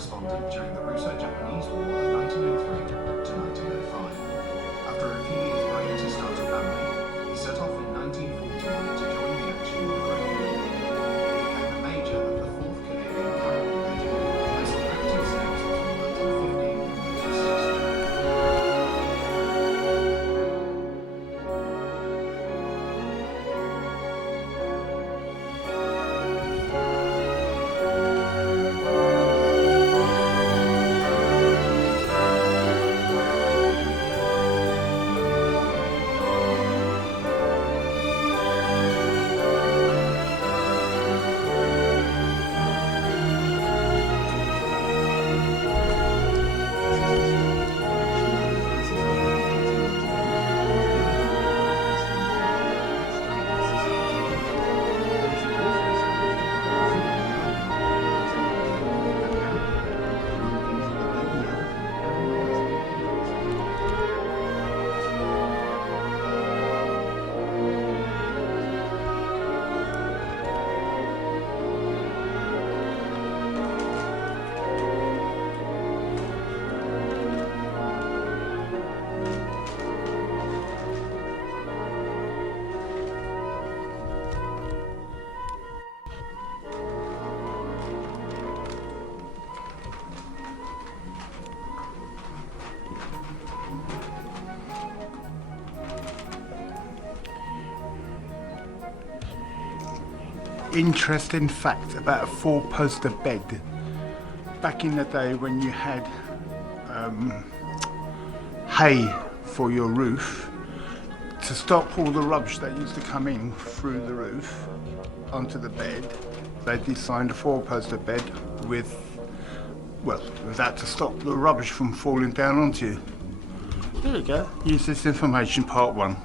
correspondent during the Russo-Japanese War of 1903 to 1905. After a few years' break to start a family, he set off in 1914 to join the action in the Great War. He became a major of the 4th Canadian Cavalry Regiment and has active service between 1915 and 1916. Interesting fact about a 4-poster bed. Back in the day when you had hay for your roof, to stop all the rubbish that used to come in through the roof onto the bed, they designed a 4-poster bed with that to stop the rubbish from falling down onto you. There you go. Use this information, part 1.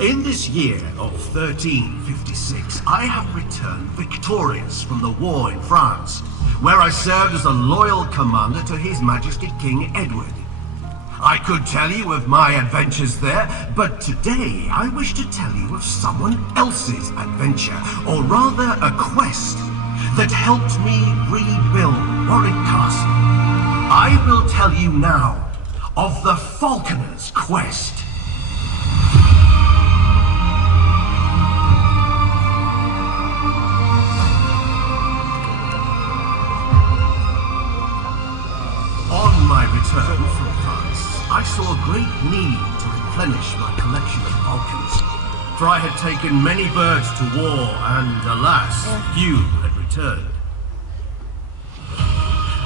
In this year of 1356, I have returned victorious from the war in France, where I served as a loyal commander to His Majesty King Edward. I could tell you of my adventures there, but today I wish to tell you of someone else's adventure, or rather a quest, that helped me rebuild Warwick Castle. I will tell you now of the Falconer's quest. On my return from France, I saw a great need to replenish my collection of falcons, for I had taken many birds to war, and alas, few had returned.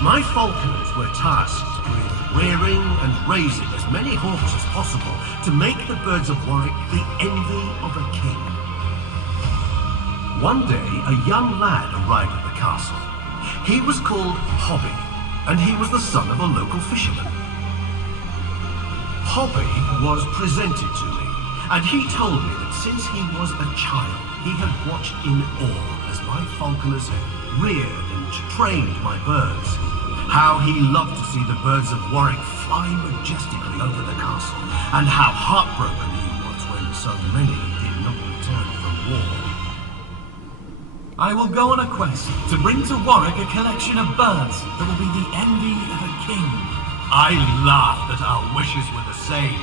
My falconers were tasked with rearing and raising as many hawks as possible to make the birds of Warwick the envy of a king. One day, a young lad arrived at the castle. He was called Hobby, and he was the son of a local fisherman. Hobby was presented to me, and he told me that since he was a child, he had watched in awe as my falconers reared and trained my birds. How he loved to see the birds of Warwick fly majestically over the castle, and how heartbroken he was when so many did not return from war. I will go on a quest to bring to Warwick a collection of birds that will be the envy of a king. I laughed that our wishes were the same.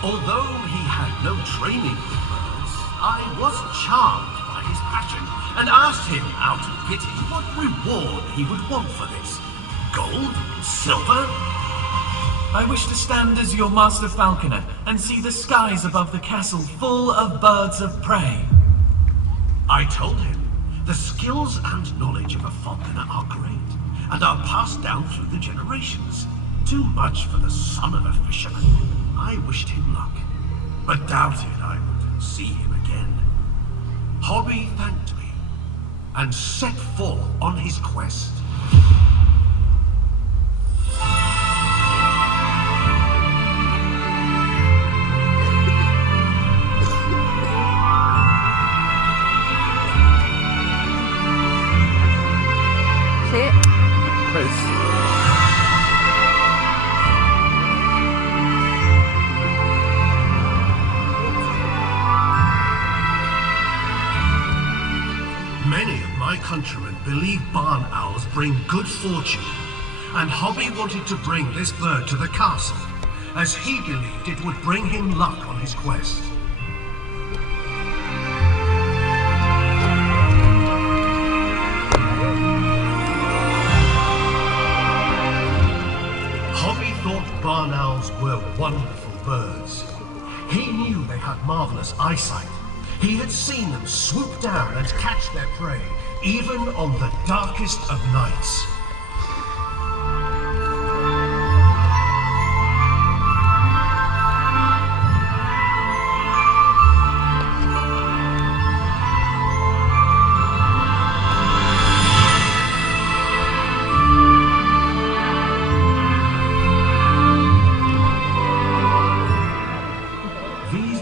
Although he had no training with birds, I was charmed by his passion and asked him out of pity what reward he would want for this. Gold? Silver? I wish to stand as your master falconer and see the skies above the castle full of birds of prey. I told him the skills and knowledge of a falconer are great and are passed down through the generations. Too much for the son of a fisherman. I wished him luck, but doubted I would see him again. Hobby thanked me and set forth on his quest. Many of my countrymen believe barn owls bring good fortune, and Hobby wanted to bring this bird to the castle, as he believed it would bring him luck on his quest. Hobby thought barn owls were wonderful birds. He knew they had marvelous eyesight. He had seen them swoop down and catch their prey, even on the darkest of nights.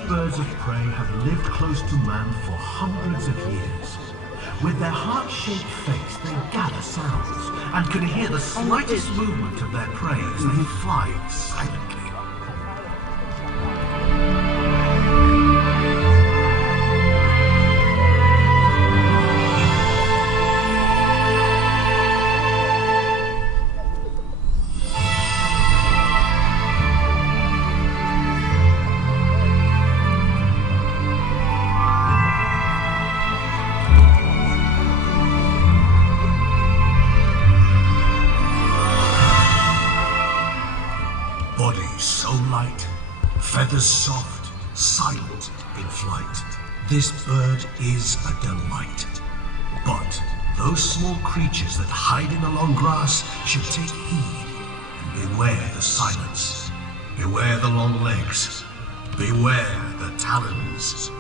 Birds of prey have lived close to man for hundreds of years. With their heart-shaped face, they gather sounds and can hear the slightest movement of their prey as they fly silently. Body so light, feathers soft, silent in flight. This bird is a delight. But those small creatures that hide in the long grass should take heed and beware the silence. Beware the long legs. Beware the talons.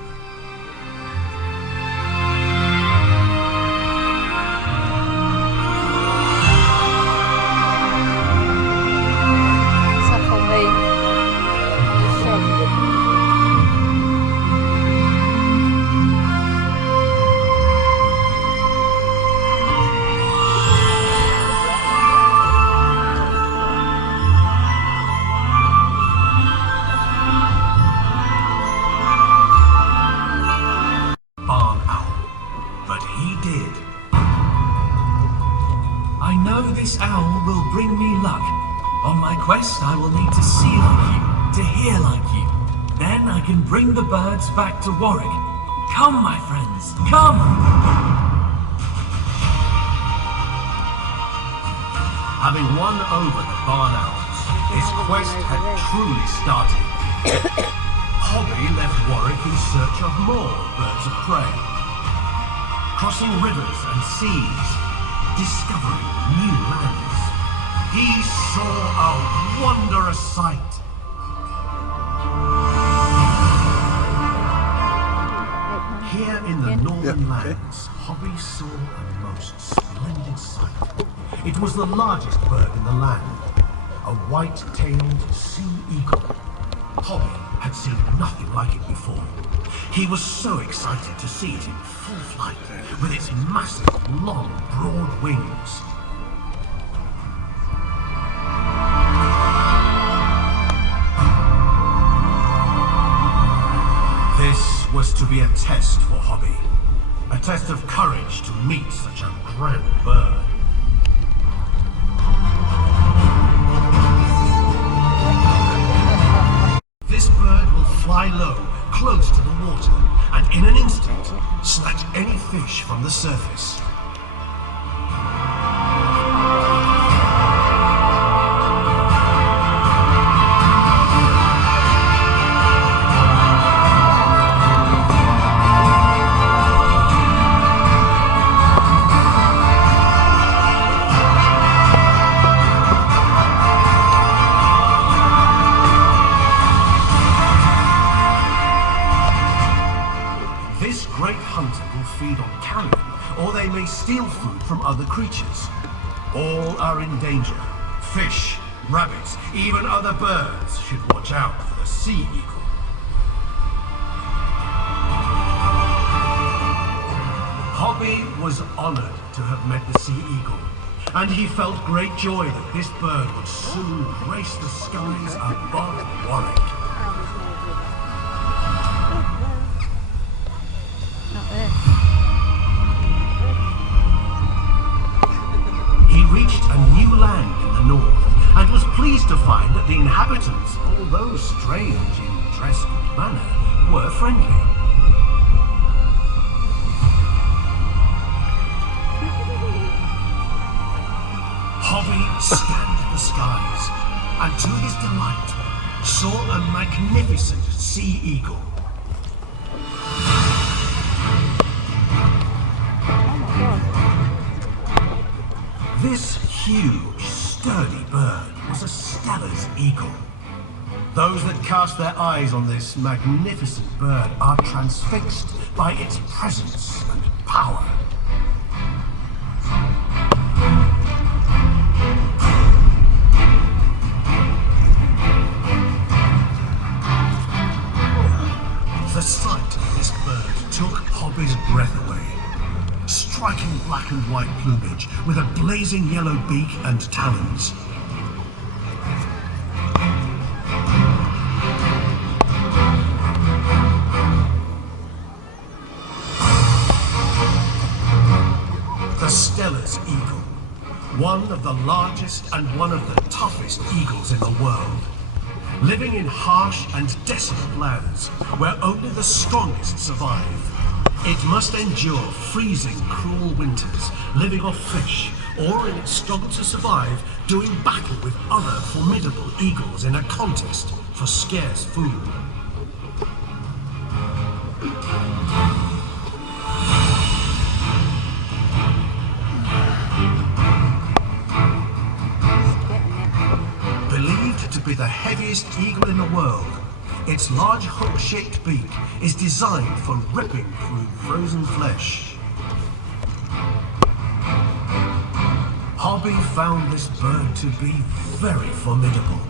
Then I can bring the birds back to Warwick. Come, my friends, come! Having won over the barn owls, his quest had truly started. Hobby left Warwick in search of more birds of prey. Crossing rivers and seas, discovering new lands. He saw a wondrous sight. Here in the northern lands, Hobby saw a most splendid sight. It was the largest bird in the land, a white-tailed sea eagle. Hobby had seen nothing like it before. He was so excited to see it in full flight, with its massive, long, broad wings. This was to be a test for Hobby. A test of courage to meet such a grand bird. This bird will fly low, close to the water, and in an instant, snatch any fish from the surface. Feed on carrion, or they may steal food from other creatures. All are in danger. Fish, rabbits, even other birds should watch out for the sea eagle. Hobby was honored to have met the sea eagle, and he felt great joy that this bird would soon grace the skies above Warwick. Reached a new land in the north and was pleased to find that the inhabitants, although strange in dress and manner, were friendly. Hobby scanned the skies and to his delight saw a magnificent sea eagle. This huge, sturdy bird was a Steller's eagle. Those that cast their eyes on this magnificent bird are transfixed by its presence and power. The sight of this bird took Hobby's breath away. Striking black and white plumage with a blazing yellow beak and talons. The Steller's eagle, one of the largest and one of the toughest eagles in the world. Living in harsh and desolate lands where only the strongest survive. It must endure freezing, cruel winters, living off fish, or in its struggle to survive, doing battle with other formidable eagles in a contest for scarce food. Believed to be the heaviest eagle in the world, its large hook-shaped beak is designed for ripping through frozen flesh. Hobby found this bird to be very formidable.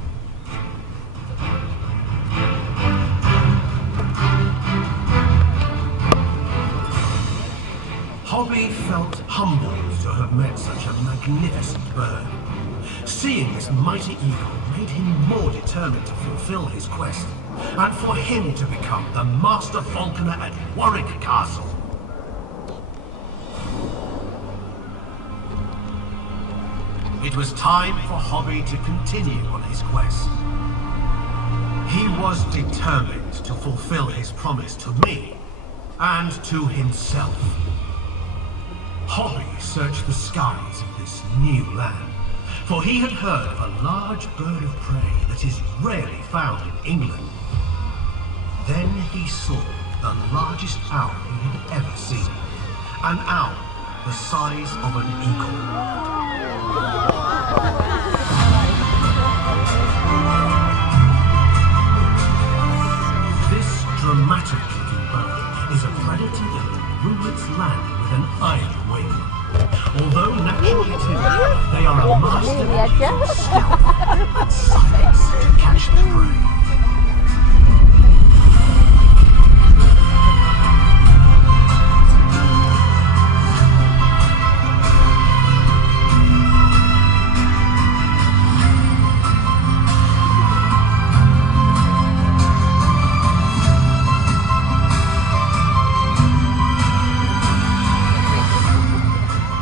Hobby felt humbled to have met such a magnificent bird. Seeing this mighty eagle made him more determined to fulfill his quest, and for him to become the master falconer at Warwick Castle. It was time for Hobby to continue on his quest. He was determined to fulfill his promise to me and to himself. Hobby searched the skies of this new land, for he had heard of a large bird of prey that is rarely found in England. Then he saw the largest owl he had ever seen. An owl the size of an eagle. This dramatic-looking bird is a predator that will rule its land with an iron wing. Although naturally timid, they are a master at using stealth and silence to catch their prey.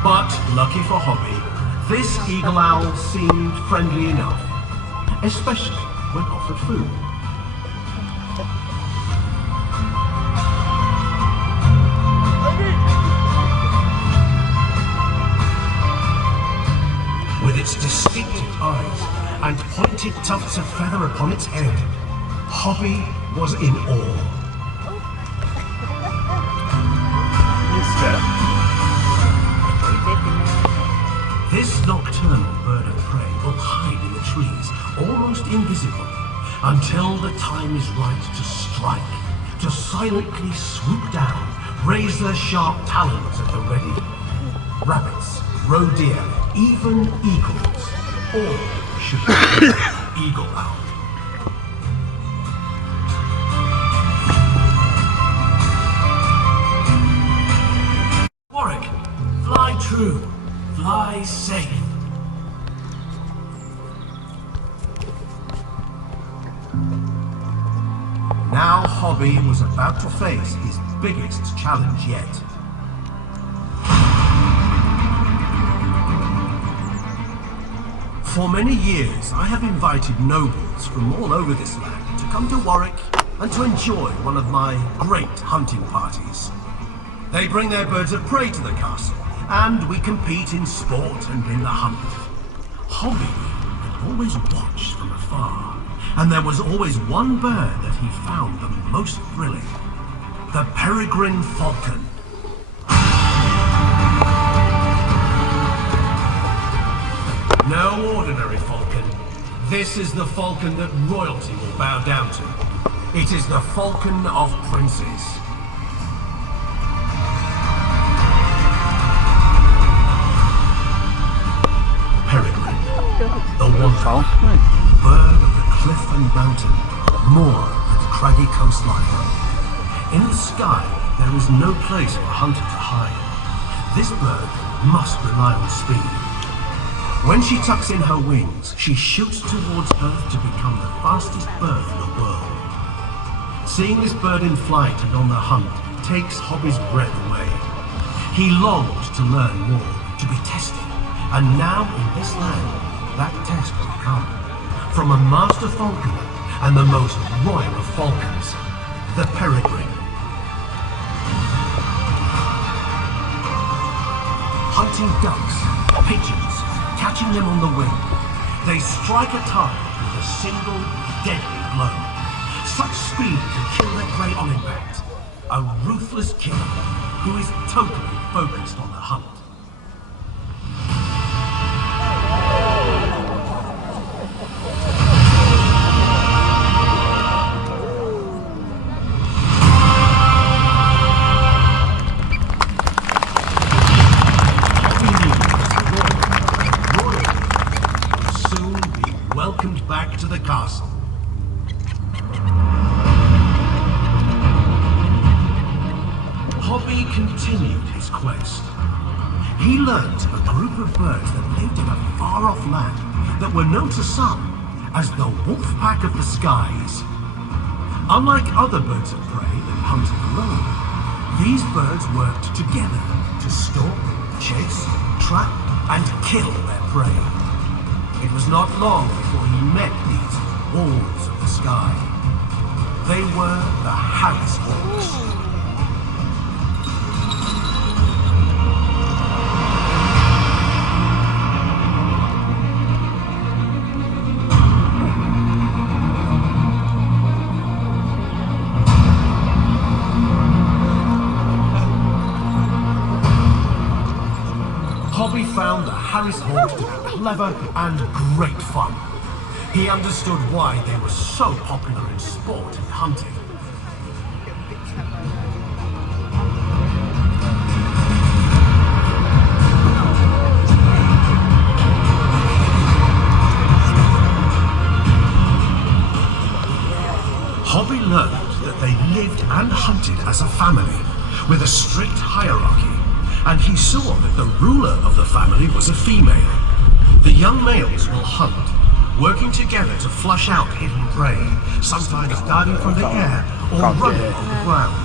But, lucky for Hobby, this eagle owl seemed friendly enough, especially when offered food. With its distinctive eyes and pointed tufts of feather upon its head, Hobby was in awe. This nocturnal bird of prey will hide in the trees, almost invisible, until the time is right to strike, to silently swoop down, raise their sharp talons at the ready. Rabbits, roe deer, even eagles, all should be eagle owl. Warwick, fly true. Fly safe. Now Hobby was about to face his biggest challenge yet. For many years, I have invited nobles from all over this land to come to Warwick and to enjoy one of my great hunting parties. They bring their birds of prey to the castle, and we compete in sport and in the hunt. Hobby had always watched from afar, and there was always one bird that he found the most thrilling: the peregrine falcon. No ordinary falcon. This is the falcon that royalty will bow down to. It is the falcon of princes. The wanderer, bird of the cliff and mountain, moor and craggy coastline. In the sky, there is no place for a hunter to hide. This bird must rely on speed. When she tucks in her wings, she shoots towards Earth to become the fastest bird in the world. Seeing this bird in flight and on the hunt takes Hobby's breath away. He longs to learn more, to be tested, and now in this land, that test will come. From a master falconer and the most royal of falcons, the peregrine. Hunting ducks, pigeons, catching them on the wing, they strike a target with a single deadly blow. Such speed to kill their prey on impact. A ruthless killer who is totally focused on the hunt. Welcomed back to the castle. Hobby continued his quest. He learned of a group of birds that lived in a far-off land that were known to some as the wolf pack of the skies. Unlike other birds of prey that hunted alone, these birds worked together to stalk, chase, trap, and kill their prey. It was not long before he met these wolves of the sky. They were the Harris Hawks. Hobby found the Harris Hawks to be clever and great fun. He understood why they were so popular in sport and hunting. Hobby learned that they lived and hunted as a family, with a strict hierarchy, and he saw that the ruler of the family was a female. The young males will hunt, working together to flush out hidden prey, sometimes diving from the air or running on the ground.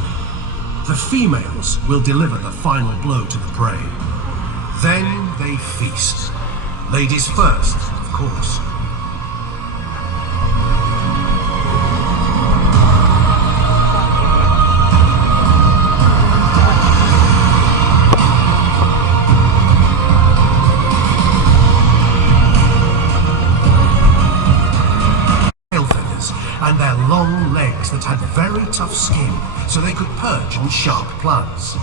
The females will deliver the final blow to the prey. Then they feast. Ladies first, of course. And their long legs that had very tough skin, so they could perch on sharp plants.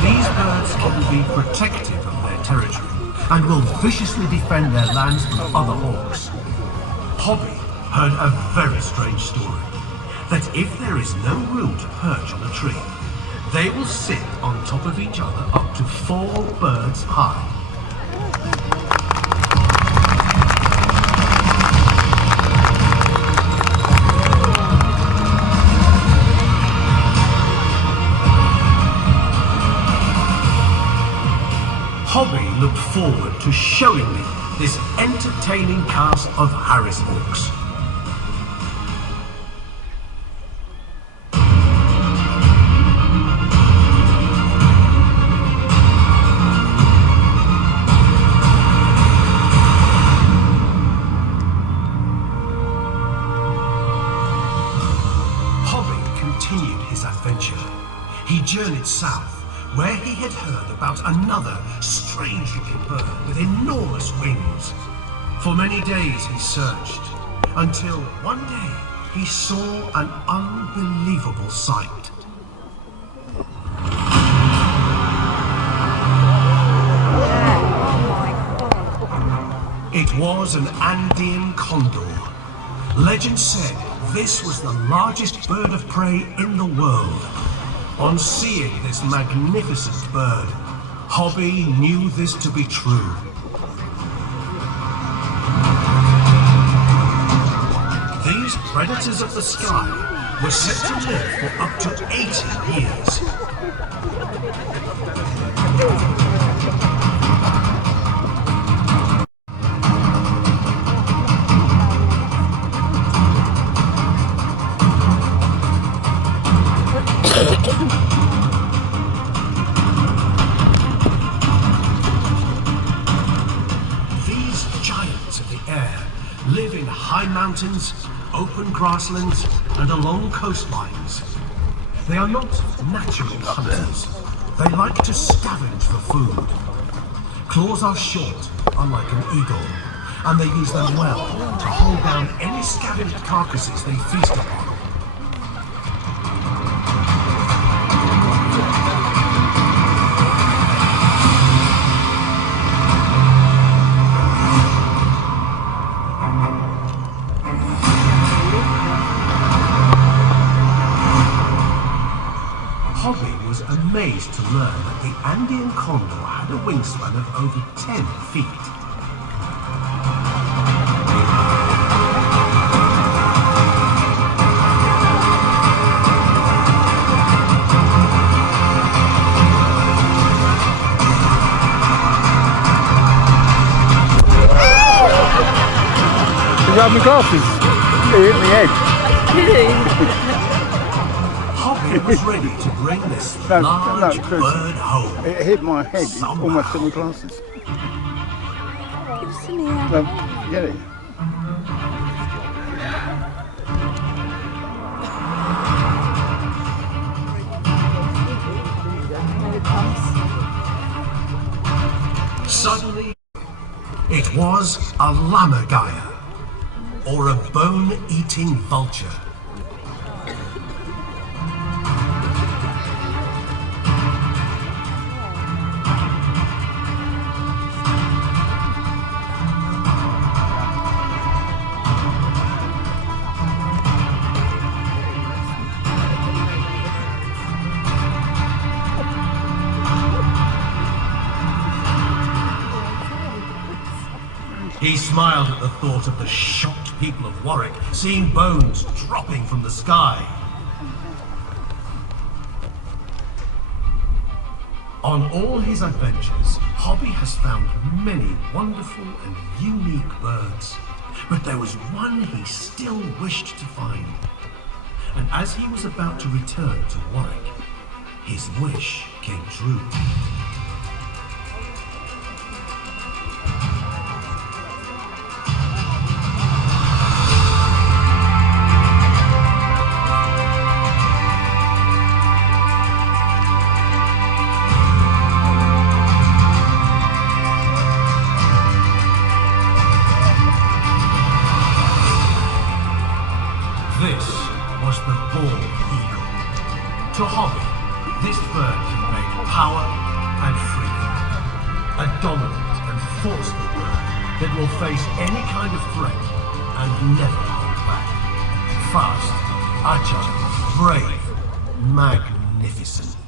These birds can be protective of their territory and will viciously defend their lands from other hawks. Hobby heard a very strange story, that if there is no room to perch on a tree, they will sit on top of each other up to 4 birds high. Hobby looked forward to showing me this entertaining cast of Harris Hawks. He journeyed south, where he had heard about another strange-looking bird with enormous wings. For many days he searched, until one day he saw an unbelievable sight. It was an Andean condor. Legend said this was the largest bird of prey in the world. On seeing this magnificent bird, Hobby knew this to be true. These predators of the sky were set to live for up to 80 years. These giants of the air live in high mountains, open grasslands, and along coastlines. They are not natural hunters. They like to scavenge for food. Claws are short, unlike an eagle, and they use them well to hold down any scavenged carcasses they feast upon. Hobby was amazed to learn that the Andean condor had a wingspan of over 10 feet. You got my glasses. You hit me head. Hobby I was ready to bring this No, large no, Chris. bird home. It hit my head. It's Somehow. almost in my glasses. Give us some here. No, get it. Here it comes. Suddenly, it was a lammergeier, or a bone-eating vulture. He smiled at the thought of the shocked people of Warwick seeing bones dropping from the sky. On all his adventures, Hobby has found many wonderful and unique birds, but there was one he still wished to find. And as he was about to return to Warwick, his wish came true. This was the bald eagle. To Hobby, this bird conveyed power and freedom. A dominant and forceful bird that will face any kind of threat and never hold back. Fast, agile, brave, magnificent.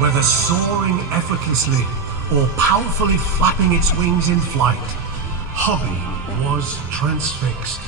Whether soaring effortlessly or powerfully flapping its wings in flight, Hobby was transfixed.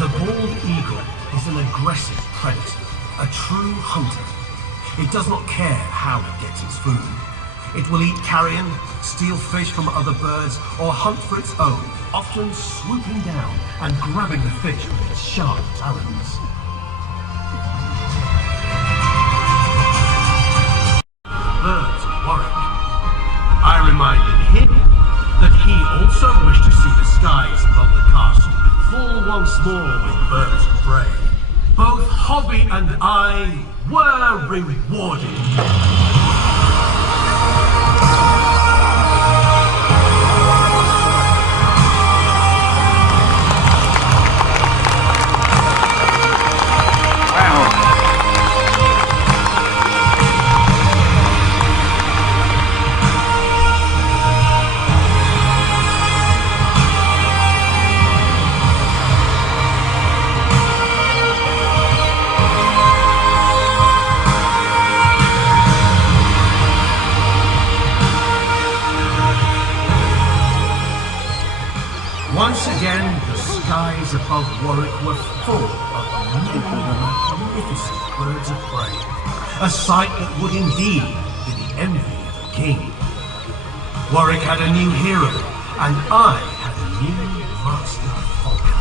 The bald eagle is an aggressive predator, a true hunter. It does not care how it gets its food. It will eat carrion, steal fish from other birds, or hunt for its own, often swooping down and grabbing the fish with its sharp talons. Birds of Warwick. I reminded him that he also wished to see the skies above the castle full once more with birds of prey. Both Hobby and I were rewarded. Once again, the skies above Warwick were full of many magnificent birds of prey, a sight that would indeed be the envy of a king. Warwick had a new hero, and I had a new master Falcon,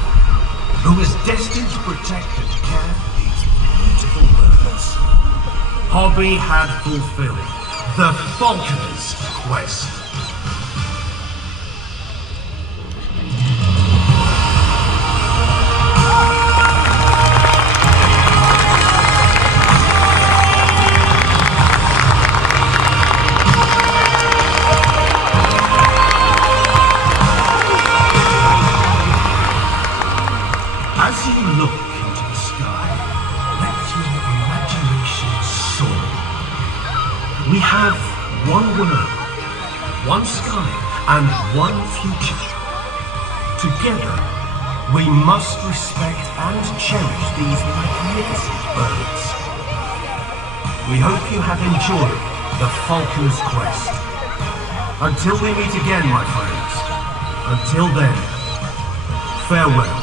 who was destined to protect and care for these beautiful birds. Hobby had fulfilled the Falconer's quest. As you look into the sky, let your imagination soar. We have one world, one sky, and one future. Together, we must respect and cherish these magnificent birds. We hope you have enjoyed the Falconer's quest. Until we meet again, my friends, until then, farewell.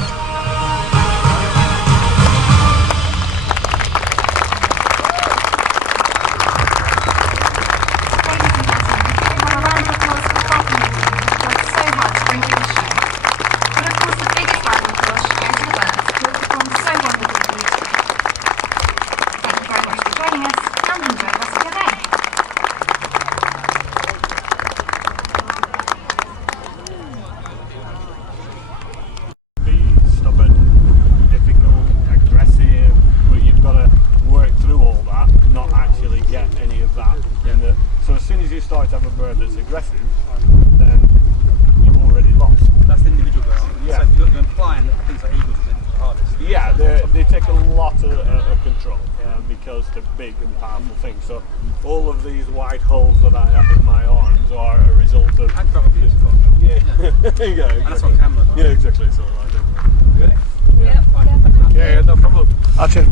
So as soon as you start to have a bird that's aggressive, then you've already lost. That's the individual bird. Yeah. So you're implying that things like eagles are the hardest. Yeah, they take a lot of control because they're big and powerful things. So all of these white holes that I have in my arms are a result of... And probably as well. Yeah, yeah, exactly. And that's on camera. Yeah, exactly. So, Ready? yeah, no problem. I'll check.